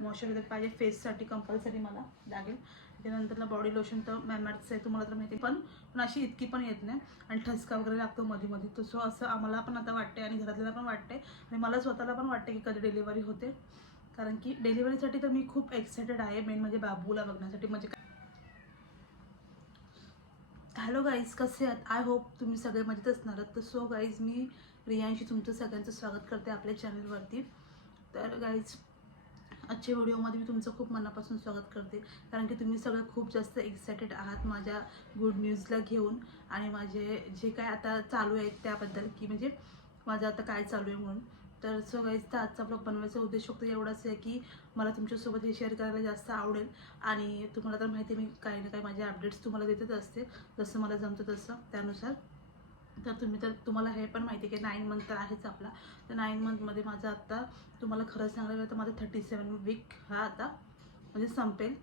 Moisturiser पाहिजे फेससाठी compulsory मला लागेल. त्यानंतर ना बॉडी लोशन तर मॅमॅटचं आहे तुम्हाला तर माहिती आहे. पण पण अशी इतकी पण येत नाही. आणि ठसका वगैरे लागतो मध्ये मध्ये तर सो असं आम्हाला पण आता वाटते आणि घरातल्याला पण वाटते आणि मला स्वतःला पण वाटते की कधी डिलिव्हरी होते. कारण की डिलिव्हरीसाठी तर मी खूप एक्सायटेड आहे. मेन म्हणजे बाबूला बघण्यासाठी. म्हणजे हॅलो गाईज कसे आहात? आय होप तुम्ही सगळे मजेत असणार आहात तर सो गाईज मी रियांशी तुमचं सगळ्यांचं स्वागत करते आपल्या चॅनलवरती तर गाईज आजच्या व्हिडिओमध्ये मी तुमचं खूप मनापासून स्वागत करते. कारण की तुम्ही सगळे खूप जास्त एक्सायटेड आहात माझ्या गुड न्यूजला घेऊन आणि माझे जे काय आता चालू आहेत त्याबद्दल. की म्हणजे माझं आता काय चालू आहे म्हणून. तर सो तर आजचा ब्लॉग बनवायचा उद्देश फक्त एवढाच आहे की मला तुमच्यासोबत हे शेअर करायला जास्त आवडेल. आणि तुम्हाला तर माहिती आहे मी काही ना काही माझे अपडेट्स तुम्हाला देतच असते. जसं मला जमतं तसं. त्यानुसार तर तुम्ही तर तुम्हाला हे पण माहिती आहे की नाईन मंथ तर आहेच आपला. तर नाईन मंथमध्ये माझा आत्ता तुम्हाला खरं सांगायला गेलं तर माझा थर्टी सेवन वीक हा आता म्हणजे संपेल.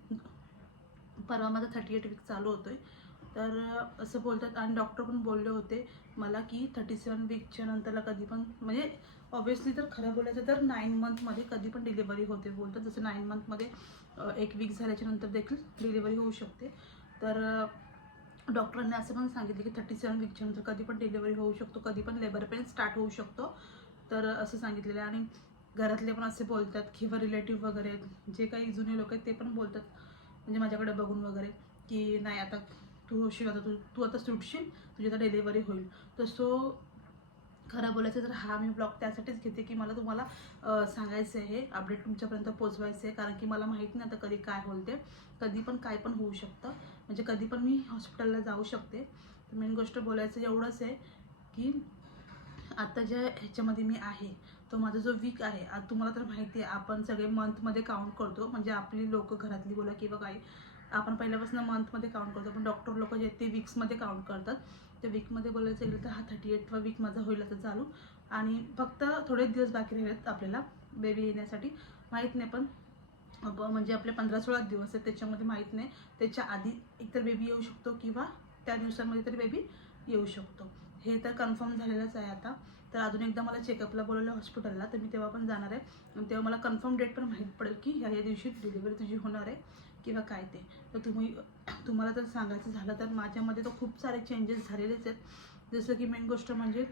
परवा माझा थर्टी एट वीक चालू होतो आहे तर असं बोलतात आणि डॉक्टर पण बोलले होते मला की थर्टी सेवन वीकच्या नंतरला कधी पण म्हणजे ऑब्व्हियसली तर खरं बोलायचं तर नाईन मंथमध्ये कधी पण डिलिव्हरी होते बोलतात जसं नाईन मंथमध्ये एक वीक झाल्याच्यानंतर देखील डिलिव्हरी होऊ शकते. तर डॉक्टरांनी असं पण सांगितलं की थर्टी सेवन वीकच्यानंतर कधी पण डिलिव्हरी होऊ शकतो कधी पण लेबर पेन स्टार्ट होऊ शकतो. तर असं सांगितलेलं आहे. आणि घरातले पण असे बोलतात किंवा रिलेटिव्ह वगैरे जे काही जुने लोक आहेत ते पण बोलतात. म्हणजे माझ्याकडे बघून वगैरे की नाही आता तू होशील आता तू तू आता सुटशील तुझी आता डिलिव्हरी होईल. तर सो खरं बोलायचं तर हा मी ब्लॉग त्यासाठीच घेते की मला तुम्हाला सांगायचं आहे अपडेट तुमच्यापर्यंत पोचवायचं आहे कारण की मला माहीत नाही आता कधी काय होईल ते. कधी पण काय पण होऊ शकतं. म्हणजे कधी पण मी हॉस्पिटलला जाऊ शकते. तर मेन गोष्ट बोलायचं एवढंच आहे की आता ज्या ह्याच्यामध्ये मी आहे तो माझा जो वीक आहे तुम्हाला तर माहिती आहे आपण सगळे मंथमध्ये काउंट करतो. म्हणजे आपली लोक घरातली बोला किंवा काही आपण पहिल्यापासून मंथमध्ये काउंट करतो. पण डॉक्टर लोक जे आहेत ते वीक्समध्ये काउंट करतात. त्या वीकमध्ये बोलायचं गेलं तर हा थर्टी एटवा वीक माझा होईल आता चालू. आणि फक्त थोडेच दिवस बाकी राहिलेत आपल्याला बेबी येण्यासाठी. माहीत नाही पण म्हणजे आपले पंधरा सोळा दिवस आहेत त्याच्यामध्ये माहीत नाही. त्याच्या आधी एकतर बेबी येऊ शकतो किंवा त्या दिवसांमध्ये तरी बेबी येऊ शकतो. हे तर कन्फर्म झालेलंच आहे आता. तर अजून एकदा मला चेकअपला बोलवलं हॉस्पिटलला तर मी तेव्हा पण जाणार आहे. आणि तेव्हा मला कन्फर्म डेट पण माहीत पडेल की ह्या या दिवशी डिलिव्हरी तुझी होणार आहे. किंवा काय ते. तर तुम्ही तुम्हाला जर सांगायचं झालं तर माझ्यामध्ये तर खूप सारे चेंजेस झालेलेच आहेत. जसं की मेन गोष्ट म्हणजे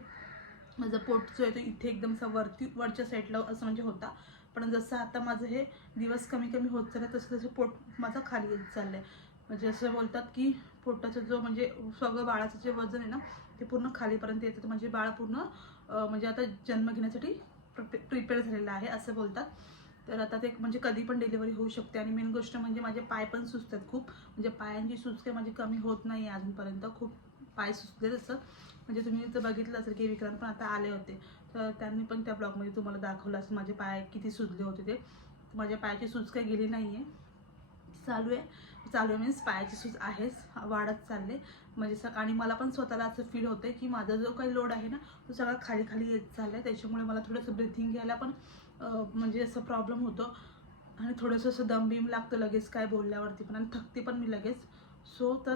माझा पोट जो आहे तो इथे एकदम असा वरती वरच्या साईडला असं म्हणजे होता. पण जसं आता माझं हे दिवस कमी कमी होत चाललं तसं तसं पोट माझं खाली येत चाललं आहे म्हणजे असं बोलतात की पोटाचा जो म्हणजे सगळं बाळाचं जे वजन आहे ना ते पूर्ण खालीपर्यंत येतं. म्हणजे बाळ पूर्ण म्हणजे आता जन्म घेण्यासाठी प्रिपेअर झालेलं आहे असं बोलतात. तर आता ते म्हणजे कधी पण डिलिव्हरी होऊ शकते. आणि मेन गोष्ट म्हणजे माझे पाय पण सुचतात खूप. म्हणजे पायांची सुचके माझी कमी होत नाही आहे अजूनपर्यंत. खूप पाय सुचले तसं. म्हणजे तुम्ही जर बघितलं असेल की विक्रांत पण आता आले होते. तर त्यांनी पण त्या ब्लॉगमध्ये तुम्हाला दाखवलं असं माझे पाय किती सुजले होते ते. माझ्या पायाची सूज काही गेली नाही आहे चालू आहे. चालू आहे मीन्स पायाची सूज आहेच. वाढत चालले. म्हणजे स आणि मला पण स्वतःला असं फील होतं की माझा जो काही लोड आहे ना तो सगळा खाली खाली येत चालला आहे त्याच्यामुळे मला थोडंसं ब्रिथिंग घ्यायला पण म्हणजे असं प्रॉब्लेम होतो. आणि थोडंसं असं दमबीम लागतं लगेच काय बोलल्यावरती पण आणि थकते पण मी लगेच. सो तर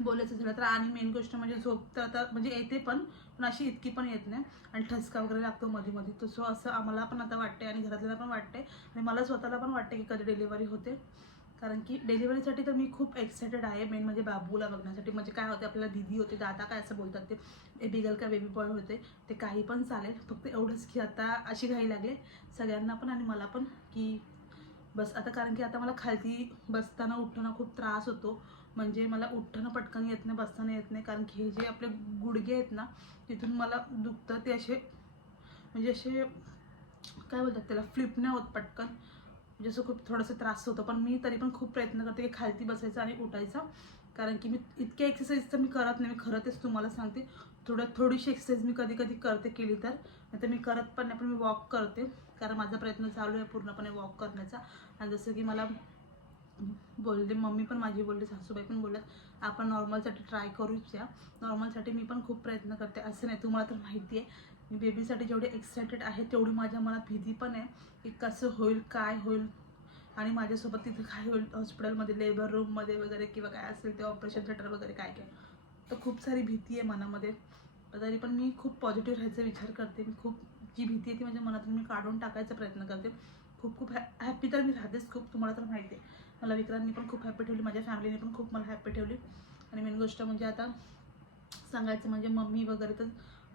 बोलायचं झालं तर आणि मेन गोष्ट म्हणजे झोप तर आता म्हणजे येते पण पण अशी इतकी पण येत नाही. आणि ठसका वगैरे लागतो मध्ये मध्ये तर सो असं आम्हाला पण आता वाटते आणि घरातल्याला पण वाटते आणि मला स्वतःला पण वाटते की कधी डिलिव्हरी होते. कारण की डिलिव्हरीसाठी तर मी खूप एक्सायटेड आहे. मेन म्हणजे बाबूला बघण्यासाठी. म्हणजे काय होते आपल्याला दिदी होते दादा काय असं बोलतात ते. बेबी गर्ल का बेबी बॉय होते ते काही पण चालेल. फक्त एवढंच की आता अशी घाई लागले. सगळ्यांना पण आणि मला पण की बस. आता कारण की आता मला खालती बसताना उठताना खूप त्रास होतो. म्हणजे मला उठताना पटकन येत नाही बसताना येत नाही. कारण की हे जे आपले गुडघे आहेत ना तिथून मला दुखतं ते असे म्हणजे असे काय बोलतात त्याला फ्लिप नाही होत पटकन. म्हणजे असं खूप थोडंसं त्रास होतो. पण मी तरी पण खूप प्रयत्न करते की खालती बसायचा आणि उठायचा. कारण की मी इतक्या एक्सरसाइज तर मी करत नाही. मी खरं तेच तुम्हाला सांगते. थोडं थोडीशी एक्सरसाइज मी कधी कधी करते केली तर. नाही तर मी करत पण नाही पण मी वॉक करते. कारण माझा प्रयत्न चालू आहे पूर्णपणे वॉक करण्याचा. आणि जसं की मला बोलले मम्मी पण माझी बोलली सासूबाई पण बोलत आपण नॉर्मलसाठी ट्राय करूच या. नॉर्मलसाठी मी पण खूप प्रयत्न करते. असं नाही तुम्हाला तर माहिती आहे. मी बेबीसाठी जेवढे एक्सायटेड आहे तेवढी माझ्या मनात भीती पण आहे की कसं होईल काय होईल. आणि माझ्यासोबत तिथे काय होईल हॉस्पिटलमध्ये लेबर रूममध्ये वगैरे किंवा काय असेल ते ऑपरेशन थिएटर वगैरे काय काय. तर खूप सारी भीती आहे मनामध्ये. तरी पण मी खूप पॉझिटिव्ह राहायचा विचार करते. मी खूप जी भीती आहे ती माझ्या मनातून मी काढून टाकायचा प्रयत्न करते. खूप खूप हॅ हॅप्पी तर मी राहतेच खूप तुम्हाला तर माहिती आहे. मला विक्रांतनी पण खूप हॅप्पी ठेवली माझ्या फॅमिलीने पण खूप मला हॅप्पी ठेवली. आणि मेन गोष्ट म्हणजे आता सांगायचं म्हणजे मम्मी वगैरे तर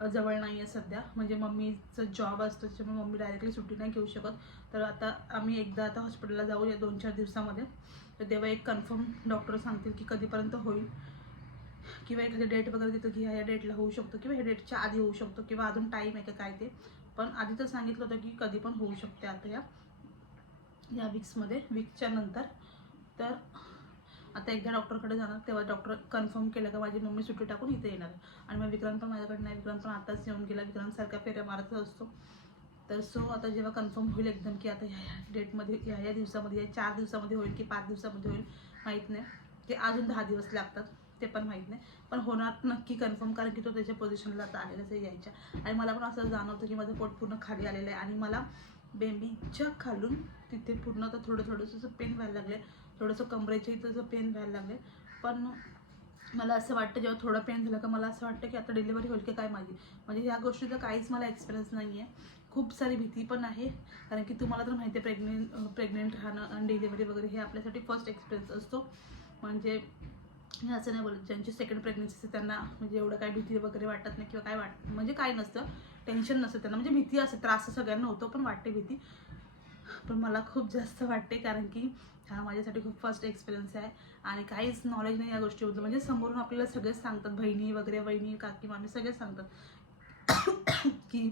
जवळ नाही आहे सध्या. म्हणजे मम्मीचं जॉब असतो त्याच्यामुळे मम्मी डायरेक्टली सुट्टी नाही घेऊ शकत. तर आता आम्ही एकदा आता हॉस्पिटलला जाऊ या दोन चार दिवसामध्ये. तर तेव्हा एक कन्फर्म डॉक्टर सांगतील की कधीपर्यंत होईल. किंवा एखादी डेट वगैरे देतो की ह्या डेटला होऊ शकतो किंवा ह्या डेटच्या आधी होऊ शकतो किंवा अजून टाईम आहे का काय ते. पण आधी तर सांगितलं होतं की कधी पण होऊ शकते आता या. या वीक्समध्ये वीकच्या नंतर. तर आता एकदा डॉक्टरकडे जाणार तेव्हा डॉक्टर कन्फर्म केलं का माझी मम्मी सुट्टी टाकून इथे येणार. आणि मग विक्रांत पण माझ्याकडे नाही विक्रांत पण आताच येऊन गेला विक्रांतसारखा फेऱ्या मारत असतो. तर सो आता जेव्हा कन्फर्म होईल एकदम की आता ह्या डेटमध्ये ह्या ह्या दिवसामध्ये या चार दिवसामध्ये होईल की पाच दिवसामध्ये होईल माहीत नाही. ते अजून दहा दिवस लागतात ते पण माहीत नाही. पण होणार नक्की कन्फर्म कारण की तो त्याच्या पोझिशनला आता आलेलाच आहे यायच्या. आणि मला पण असं जाणवतं की माझं पोट पूर्ण खाली आलेलं आहे. आणि मला बेंबीच्या खालून तिथे पूर्ण तर थोडं थोडंसं पेन व्हायला लागले थोडंसं कमरेच्या इथं जर पेन व्हायला लागले. पण मला असं वाटतं जेव्हा थोडं पेन झालं का मला असं वाटतं की आता डिलिव्हरी होईल की काय माझी म्हणजे ह्या गोष्टीचा काहीच मला एक्सपिरियन्स नाही आहे खूप सारी भीती पण आहे. कारण की तुम्हाला तर माहिती आहे प्रेग्नेंट प्रेग्नेंट राहणं आणि डिलिव्हरी वगैरे हे आपल्यासाठी फर्स्ट एक्सपिरियन्स असतो. म्हणजे हे असं नाही बोलत ज्यांची सेकंड प्रेग्नन्सी असते त्यांना म्हणजे एवढं काय भीती वगैरे वाटत नाही किंवा काय वाट म्हणजे काय नसतं. टेन्शन नसतं त्यांना. म्हणजे भीती असते त्रास सगळ्यांना होतो पण वाटते भीती. पण मला खूप जास्त वाटते कारण की हा माझ्यासाठी खूप फर्स्ट एक्सपिरियन्स आहे. आणि काहीच नॉलेज नाही या गोष्टीबद्दल. म्हणजे समोरून आपल्याला सगळेच सांगतात बहिणी वगैरे बहिणी काकी मामी सगळेच सांगतात. की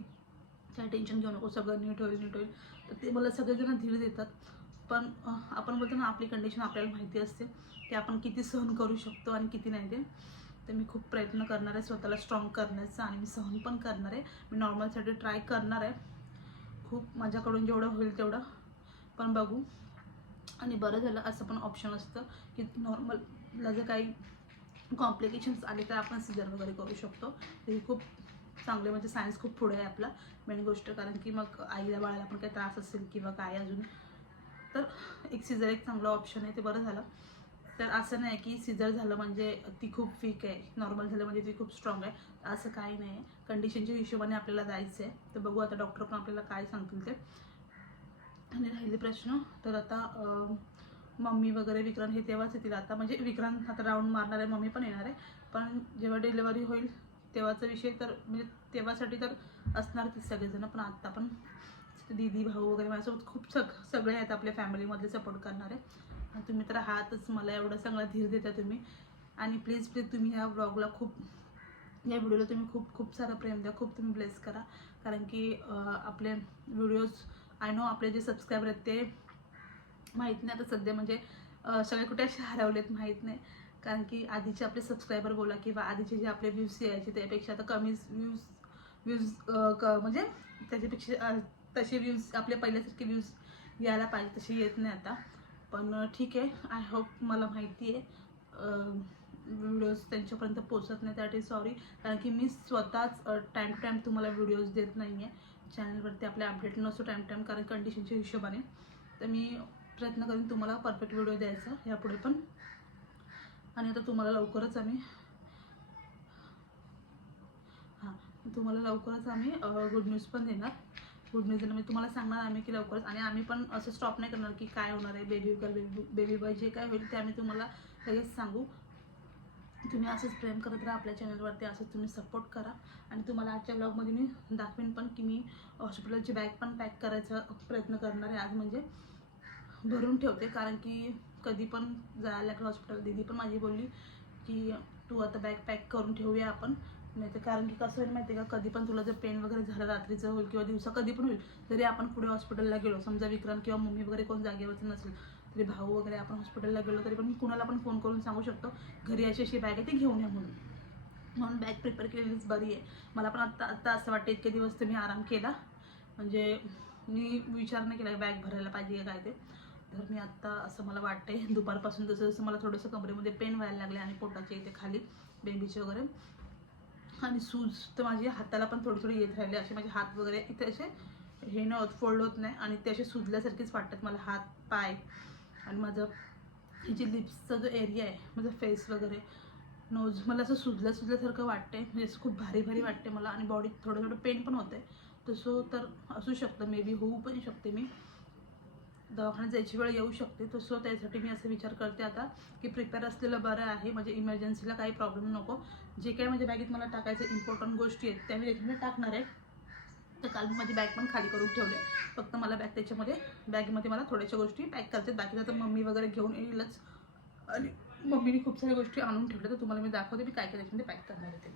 काय टेन्शन घेऊ नको सगळं नीट होईल नीट होईल. तर ते मला सगळेजण धीर देतात. पण आपण बोलतो ना आपली कंडिशन आपल्याला माहिती असते. की आपण किती सहन करू शकतो आणि किती नाही ते. तर मी खूप प्रयत्न करणार आहे स्वतःला स्ट्रॉंग करण्याचा. आणि मी सहन पण करणार आहे. मी नॉर्मलसाठी ट्राय करणार आहे. खूप माझ्याकडून जेवढं होईल तेवढं. पण बघू. आणि बरं झालं असं पण ऑप्शन असतं की नॉर्मलला जर काही कॉम्प्लिकेशन्स आले तर आपण सिजर वगैरे करू शकतो. हे खूप चांगले म्हणजे सायन्स खूप पुढे आहे आपला. मेन गोष्ट कारण की मग आईला बाळाला पण काही त्रास असेल किंवा काय अजून. तर एक सिजर एक चांगलं ऑप्शन आहे. ते बरं झालं. तर असं नाही की सिझर झालं म्हणजे ती खूप वीक आहे. नॉर्मल झालं म्हणजे ती खूप स्ट्रॉंग आहे. असं काही नाही. आहे कंडिशनच्या हिशोबाने आपल्याला जायचं आहे तर बघू आता डॉक्टर पण आपल्याला काय सांगतील ते. आणि राहिले प्रश्न. तर आता मम्मी वगैरे विक्रांत हे तेव्हाच येतील आता. म्हणजे विक्रांत आता राऊंड मारणार आहे. मम्मी पण येणार आहे. पण जेव्हा डिलेवरी होईल तेव्हाचा विषय तर म्हणजे तेव्हासाठी तर असणार ते सगळेजण. पण आत्ता पण दीदी भाऊ वगैरे माझ्यासोबत खूप सग सगळे आहेत. आपल्या फॅमिलीमधले सपोर्ट करणारे. तुम्ही तर आहातच. मला एवढं चांगला धीर देता तुम्ही. आणि प्लीज प्लीज तुम्ही ह्या ब्लॉगला खूप या व्हिडिओला तुम्ही खूप खूप सारा प्रेम द्या. खूप तुम्ही ब्लेस करा. कारण की आपले व्हिडिओज आय नो आपले जे सबस्क्रायबर आहेत ते माहीत नाही आता सध्या. म्हणजे सगळे कुठे असे हरवलेत माहीत नाही. कारण की आधीचे आपले सबस्क्रायबर बोला किंवा आधीचे जे आपले व्ह्यूज यायचे त्यापेक्षा आता कमी व्ह्यूज व्ह्यूज क म्हणजे त्याच्यापेक्षा तसे व्ह्यूज आपले पहिल्यासारखे व्ह्यूज यायला पाहिजे तसे येत नाही आता. पण ठीक आहे. आय होप मला माहिती आहे. व्हिडिओज त्यांच्यापर्यंत पोचत नाही त्यासाठी सॉरी कारण की मी स्वतःच टाईम टू टाईम तुम्हाला व्हिडिओज देत नाही आहे चॅनलवरती आपले अपडेट नसतो टाईम टाईम कारण कंडिशनच्या हिशोबाने. तर मी प्रयत्न करेन तुम्हाला परफेक्ट व्हिडिओ द्यायचा. यापुढे पण. आणि आता तुम्हाला लवकरच आम्ही हां तुम्हाला लवकरच आम्ही गुड न्यूज पण देणार. गुड न्यूज मी तुम्हाला सांगणार आम्ही की लवकरच. आणि आम्ही पण असं स्टॉप नाही करणार की काय होणार आहे baby girl baby baby boy जे काय होईल ते आम्ही तुम्हाला लगेच सांगू. तुम्ही असंच प्रेम करत राहा आपल्या चॅनलवरती असंच तुम्ही सपोर्ट करा. आणि तुम्हाला आजच्या ब्लॉगमध्ये मी दाखवेन पण की मी हॉस्पिटलची बॅग पण पॅक करायचा प्रयत्न करणार आहे आज. म्हणजे भरून ठेवते कारण की कधी पण जायला लागलं हॉस्पिटल दिदी पण माझी बोलली की तू आता बॅग पॅक करून ठेवूया आपण. नाही तर कारण की कसं होईल माहिती आहे का कधी पण तुला जर पेन वगैरे झालं रात्रीचं होईल किंवा दिवसा कधी पण होईल जरी आपण पुढे हॉस्पिटलला गेलो. समजा विक्रांत किंवा मम्मी वगैरे कोण जागेवरती नसेल तरी भाऊ वगैरे आपण हॉस्पिटलला गेलो तरी पण मी कुणाला पण फोन करून सांगू शकतो घरी अशी अशी बॅग आहे ती घेऊन या म्हणून. म्हणून बॅग प्रिपेअर केलेलीच बरी आहे. मला पण आत्ता आत्ता असं वाटतं इतके दिवस तर मी आराम केला. म्हणजे मी विचार नाही केला बॅग भरायला पाहिजे काय ते. तर मी आत्ता असं मला वाटते दुपारपासून जसं जसं मला थोडंसं कमरेमध्ये पेन व्हायला लागले आणि पोटाचे इथे खाली बेबीचे वगैरे आणि सूज तर माझ्या हाताला पण थोडी थोडी येत राहिले. असे माझे हात वगैरे इथे असे हे न होत फोल्ड होत नाही आणि ते असे सुजल्यासारखेच वाटतात मला हात पाय आणि माझं हे जे लिप्सचा जो एरिया आहे माझं फेस वगैरे नोज मला असं सुजल्या सुजल्यासारखं वाटते म्हणजे असं खूप भारी भारी वाटते मला आणि बॉडीत थोडं थोडं पेन पण होते तसं तर असू शकतं मे बी होऊ पण शकते मी. दवाखान्यात जायची वेळ येऊ शकते. तर सो त्यासाठी मी असं विचार करते आता की प्रिपेअर असलेलं बरं आहे. म्हणजे इमर्जन्सीला काही प्रॉब्लेम नको. जे काही म्हणजे माझ्या बॅगेत मला टाकायचं इम्पॉर्टंट गोष्टी आहेत त्या मी त्याच्यामध्ये टाकणार आहे. तर काल मी माझी बॅग पण खाली करून ठेवले फक्त मला बॅग त्याच्यामध्ये बॅगमध्ये मला थोड्याशा गोष्टी पॅक करतात बाकीचं तर मम्मी वगैरे घेऊन येईलच. आणि मम्मीने खूप साऱ्या गोष्टी आणून ठेवल्या तर तुम्हाला मी दाखवते मी काय काय त्याच्यामध्ये पॅक करणार आहे ते.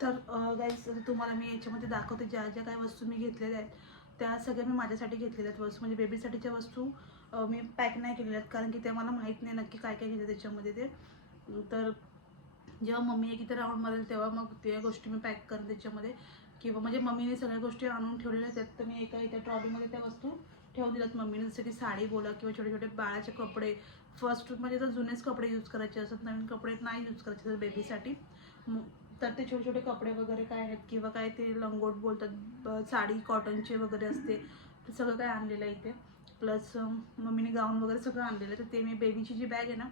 तर गाईज तुम्हाला मी याच्यामध्ये दाखवते. ज्या ज्या काही वस्तू मी घेतलेल्या आहेत. त्या सगळ्या मी माझ्यासाठी घेतलेल्या आहेत वस्तू. म्हणजे बेबीसाठीच्या वस्तू मी पॅक नाही केलेल्या आहेत. कारण की ते मला माहीत नाही नक्की काय काय घेतलं त्याच्यामध्ये ते. तर जेव्हा मम्मी एक इथे राऊंड मारेल तेव्हा मग त्या गोष्टी मी पॅक करेन त्याच्यामध्ये. किंवा म्हणजे मम्मीने सगळ्या गोष्टी आणून ठेवलेल्या आहेत त्यात तर मी एका इथे ट्रॉलीमध्ये त्या वस्तू ठेवून दिल्यात मम्मीने. जसं की साडी बोला किंवा छोटे छोटे बाळाचे कपडे. फर्स्ट म्हणजे तर जुनेच कपडे यूज करायचे असतात नवीन कपडे नाही यूज करायचे असतात बेबीसाठी मग तर ते छोटे छोटे कपडे वगैरे काय आहेत किंवा काय ते लंगोट बोलतात साडी कॉटनचे वगैरे असते ते सगळं काय आणलेलं आहे इथे. प्लस मम्मीने गाऊन वगैरे सगळं आणलेलं आहे. तर ते मी बेबीची जी बॅग आहे ना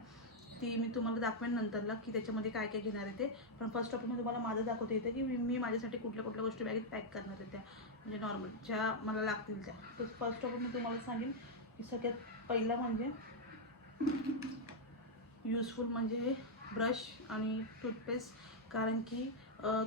ती मी तुम्हाला दाखवेन नंतरला की त्याच्यामध्ये काय काय घेणार आहे ते. पण फर्स्ट ऑफ ऑल मी तुम्हाला माझं दाखवते येते की मी माझ्यासाठी कुठल्या कुठल्या गोष्टी बॅगेत पॅक करणार आहे त्या. म्हणजे नॉर्मल ज्या मला लागतील त्या. तर फर्स्ट ऑफ ऑल मी तुम्हाला सांगेन की सगळ्यात पहिला म्हणजे युजफुल म्हणजे हे ब्रश आणि टूथपेस्ट कारण की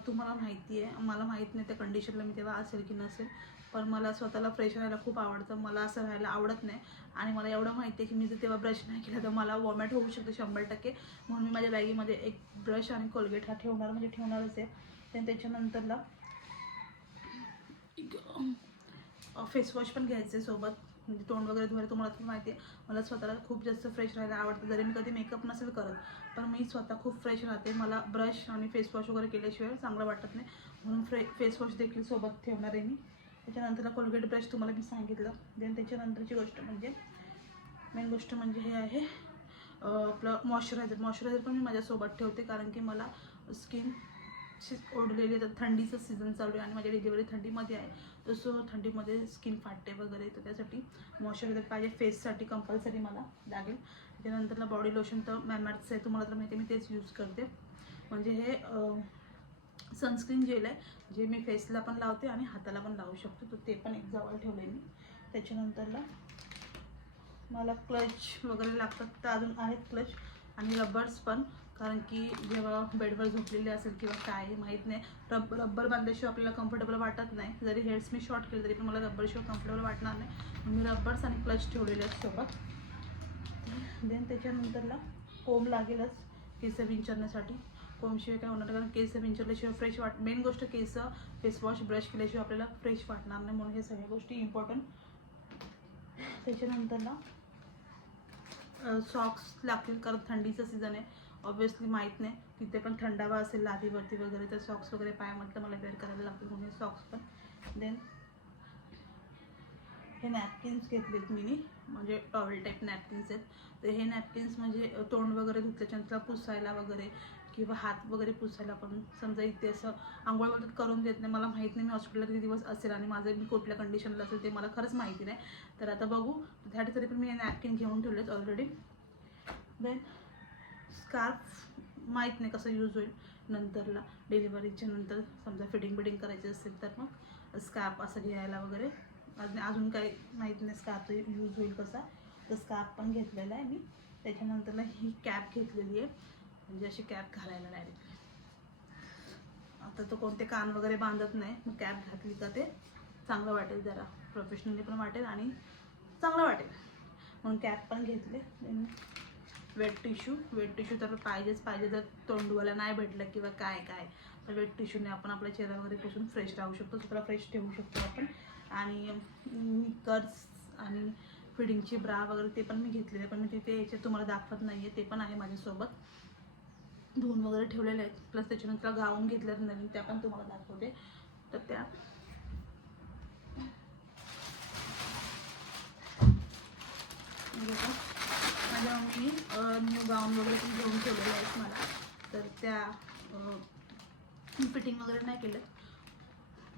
तुम्हाला माहिती आहे मला माहीत नाही त्या कंडिशनला मी तेव्हा असेल की नसेल. पण मला स्वतःला फ्रेश राहायला खूप आवडतं. मला असं राहायला आवडत नाही. आणि मला एवढं माहिती आहे की मी जर तेव्हा ब्रश नाही केला तर मला वॉमेट होऊ शकतो शंभर टक्के. म्हणून मी माझ्या बॅगेमध्ये एक ब्रश आणि कोलगेट हा ठेवणार म्हणजे ठेवणारच आहे. Then त्याच्यानंतरला फेसवॉश पण घ्यायचे सोबत. म्हणजे तोंड वगैरे धुवायला तुम्हाला तर माहिती आहे मला स्वतःला खूप जास्त फ्रेश राहायला आवडतं. जरी मी कधी मेकअप नसेल करत पण मी स्वतः खूप फ्रेश राहते. मला ब्रश आणि फेसवॉश वगैरे केल्याशिवाय चांगलं वाटत नाही. म्हणून फ्रे फेसवॉश देखील सोबत ठेवणार आहे मी. त्याच्यानंतर कोलगेट ब्रश तुम्हाला मी सांगितलं. देन त्याच्यानंतरची गोष्ट म्हणजे मेन गोष्ट म्हणजे हे आहे आपलं मॉइश्चरायझर मॉइश्चरायझर पण मी माझ्यासोबत ठेवते कारण की मला स्किन ओढलेली तर थंडीचं सीझन चालू आहे आणि माझी डिलिव्हरी थंडीमध्ये आहे. तर सो थंडीमध्ये स्किन फाटते वगैरे तर त्यासाठी मॉइश्चरायझर पाहिजे फेससाठी कंपल्सरी मला लागेल. त्याच्यानंतरला बॉडी लोशन तर मॅमॅटचं आहे तुम्हाला तर माहिती आहे मी तेच यूज करते. म्हणजे हे सनस्क्रीन जेल आहे जे मी फेसला पण लावते आणि हाताला पण लावू शकतो. तर ते पण एक जवळ ठेवले मी. त्याच्यानंतरला मला क्लच वगैरे लागतात तर अजून आहेत क्लच आणि रबर्स पण. कारण की जेव्हा बेडवर झोपलेले असेल किंवा काय माहीत नाही रब रब्बर बांधल्याशिवाय आपल्याला कम्फर्टेबल वाटत नाही. जरी हेड्स मी शॉर्ट केले तरी पण मला रब्बरशिवाय कम्फर्टेबल वाटणार नाही. मी रब्बर्स आणि क्लच ठेवलेले आहेत सोबत. देन त्याच्यानंतरला कोंब लागेलच केस विंचरण्यासाठी. कोंबशिवाय काय होणार कारण केस विंचरल्याशिवाय फ्रेश वाट मेन गोष्ट केस फेसवॉश ब्रश केल्याशिवाय आपल्याला फ्रेश वाटणार नाही. म्हणून हे सगळ्या गोष्टी इम्पॉर्टंट त्याच्यानंतरला सॉक्स लागतील कारण थंडीचं सीझन आहे. ऑब्व्हियसली माहीत नाही. तिथे पण थंडावा असेल लादीवरती वगैरे तर सॉक्स वगैरे पाय म्हटलं मला वेअर करायला लागतील म्हणून सॉक्स पण. देन हे नॅपकिन्स घेतलेत मी म्हणजे टॉवेल टाईप नॅपकिन्स आहेत. तर हे नॅपकिन्स म्हणजे तोंड वगैरे धुतल्याच्यानंतर पुसायला वगैरे किंवा हात वगैरे पुसायला पण समजा इथे असं आंघोळ वगैरे करून देत नाही. मला माहीत नाही मी हॉस्पिटलला किती दिवस असेल आणि माझं मी कुठल्या कंडिशनला असेल ते मला खरंच माहिती नाही. तर आता बघू. त्यासाठी तरी पण मी हे नॅपकिन घेऊन ठेवलेत ऑलरेडी देन स्कार्फ माहीत नाही कसं यूज होईल. नंतरला डिलिव्हरीच्या नंतर समजा फिटिंग बिटिंग करायची असेल तर मग स्कार्फ असं घ्यायला वगैरे. अजून अजून काही माहीत नाही स्कार्फ यूज होईल कसा. तर स्कार्फ पण घेतलेला आहे मी. त्याच्यानंतरला ही कॅप घेतलेली आहे. म्हणजे अशी कॅप घालायला डायरेक्ट आता तो कोणते कान वगैरे बांधत नाही मग कॅप घातली का ते चांगलं वाटेल जरा. प्रोफेशनली पण वाटेल आणि चांगलं वाटेल. म्हणून कॅप पण घेतले. वेट टिश्यू वेट टिश्यू तर पाहिजेच पाहिजे जर तोंडवाला नाही भेटलं किंवा काय काय तर वेट टिश्यूने आपण आपला चेहरा वगैरे पुसून फ्रेश राहू शकतो स्वतःला फ्रेश ठेवू शकतो आपण. आणि कर्स आणि फिडिंगची ब्रा वगैरे ते पण मी घेतलेले पण मी तिथे याचे तुम्हाला दाखवत नाही आहे ते पण आहे माझ्यासोबत. धुवून वगैरे ठेवलेले आहेत प्लस त्याच्यानंतर गाऊन घेतल्यात नवीन त्या पण तुम्हाला दाखवते. तर त्या. का बघा, मी न्यू गाऊन वगैरे पण घेऊन ठेवलेले आहेत मला. तर त्या फिटिंग वगैरे नाही केलं.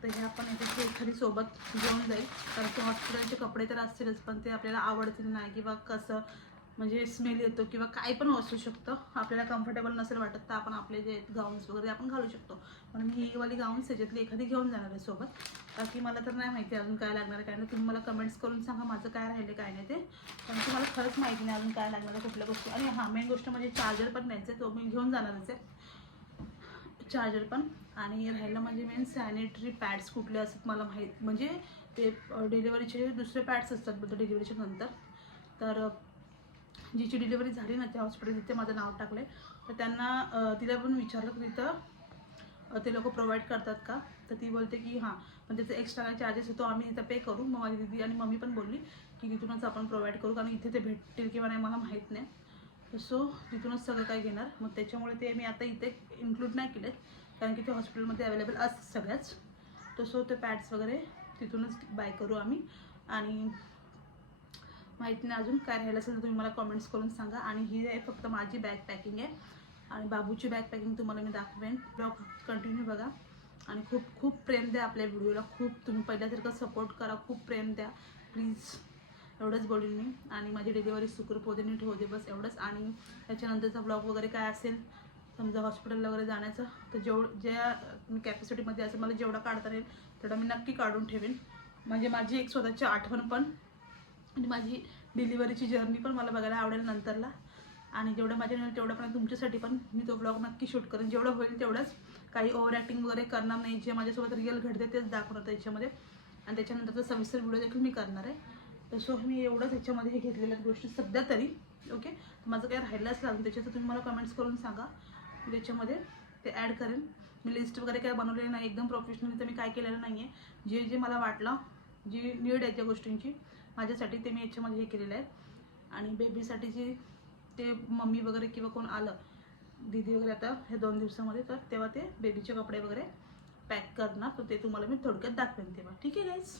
तर हे आपण याच्या एखादी सोबत घेऊन जाईल. कारण की हॉस्पिटलचे कपडे तर असतीलच पण ते आपल्याला आवडतील नाही किंवा कसं म्हणजे स्मेल येतो किंवा काय पण असू शकतं. आपल्याला कम्फर्टेबल नसेल वाटत तर आपण आपले जे गाऊन्स वगैरे आपण घालू शकतो. म्हणून मी ही वाली गाऊन्स त्याच्यातली एखादी घेऊन जाणार आहे सोबत. बाकी मला तर नाही माहिती अजून काय लागणार आहे. काय नाही तुम्ही मला कमेंट्स करून सांगा माझं काय राहिले काय नाही ते. कारण की मला खरंच माहिती नाही अजून काय लागणार आहे कुठल्या गोष्टी. आणि हां मेन गोष्ट म्हणजे चार्जर पण न्यायचं आहे तो मी घेऊन जाणारच आहे. चार्जर पण. आणि राहिलं म्हणजे मेन सॅनिटरी पॅड्स कुठले असतात मला माहीत. म्हणजे ते डिलिव्हरीचे दुसरे पॅड्स असतात बद्दल डिलिव्हरीच्या नंतर. तर जिची डिलिव्हरी झाली ना त्या हॉस्पिटल तिथे माझं नाव टाकलं आहे तर त्यांना तिला पण विचारलं की तिथं ते लोक प्रोव्हाइड करतात का? तर ती बोलते की हां. पण त्याचे एक्स्ट्रा चार्जेस होतो आम्ही इथं पे करू. मग माझी दिदी आणि मम्मी पण बोलली की तिथूनच आपण प्रोव्हाइड करू कारण इथे ते भेटतील किंवा नाही मला माहीत नाही. सो तिथूनच सगळं काय घेणार. मग त्याच्यामुळे ते मी आता इथे इन्क्लूड नाही केलेत कारण की ते हॉस्पिटलमध्ये अवेलेबल असतात सगळ्याच. तसं ते पॅड्स वगैरे तिथूनच बाय करू आम्ही. आणि माहीत नाही अजून. काय राहिलं असेल तर तुम्ही मला कमेंट्स करून सांगा. आणि ही आहे फक्त माझी बॅग पॅकिंग आहे. आणि बाबूची बॅग पॅकिंग तुम्हाला मी दाखवेन. ब्लॉग कंटिन्यू बघा. आणि खूप खूप प्रेम द्या आपल्या व्हिडिओला खूप तुम्ही पहिल्यासारखं सपोर्ट करा. खूप प्रेम द्या. प्लीज एवढंच बोलेन मी. आणि माझी डिलिव्हरी सुखरूप होते नीट होते बस एवढंच. आणि त्याच्यानंतरचा ब्लॉग वगैरे काय असेल समजा हॉस्पिटलला वगैरे जाण्याचं तर जेवढ ज्या मी कॅपॅसिटीमध्ये असेल मला जेवढा काढता येईल तेवढा मी नक्की काढून ठेवेन. म्हणजे माझी एक स्वतःची आठवण पण आणि माझी डिलिव्हरीची जर्नी पण मला बघायला आवडेल नंतरला. आणि जेवढं माझ्या होईल तेवढं पण तुमच्यासाठी पण मी तो ब्लॉग नक्की शूट करेन. जेवढं होईल तेवढंच. काही ओव्हर ॲक्टिंग वगैरे करणार नाही. जे माझ्यासोबत रिअल घडते तेच दाखवणार त्याच्यामध्ये. आणि त्याच्यानंतरचा सविस्तर व्हिडिओ देखील मी करणार आहे. तर सो मी एवढंच ह्याच्यामध्ये हे घेतलेल्या गोष्टी सध्या तरी ओके माझं काही राहिलं असलं त्याच्यात तुम्ही मला कमेंट्स करून सांगा. मी त्याच्यामध्ये ते ॲड करेन. मी लिस्ट वगैरे काय बनवलेली नाही. एकदम प्रोफेशनली तर मी काय केलेलं नाही आहे जे जे मला वाटलं जी नीड आहे त्या गोष्टींची माझ्यासाठी ते मी याच्यामध्ये हे केलेलं आहे. आणि बेबीसाठी जी ते मम्मी वगैरे किंवा कोण आलं दीदी वगैरे आता हे दोन दिवसामध्ये तर तेव्हा ते बेबीचे कपडे वगैरे पॅक करणार. तर ते तुम्हाला मी थोडक्यात दाखवेन तेव्हा. ठीक आहे गाईज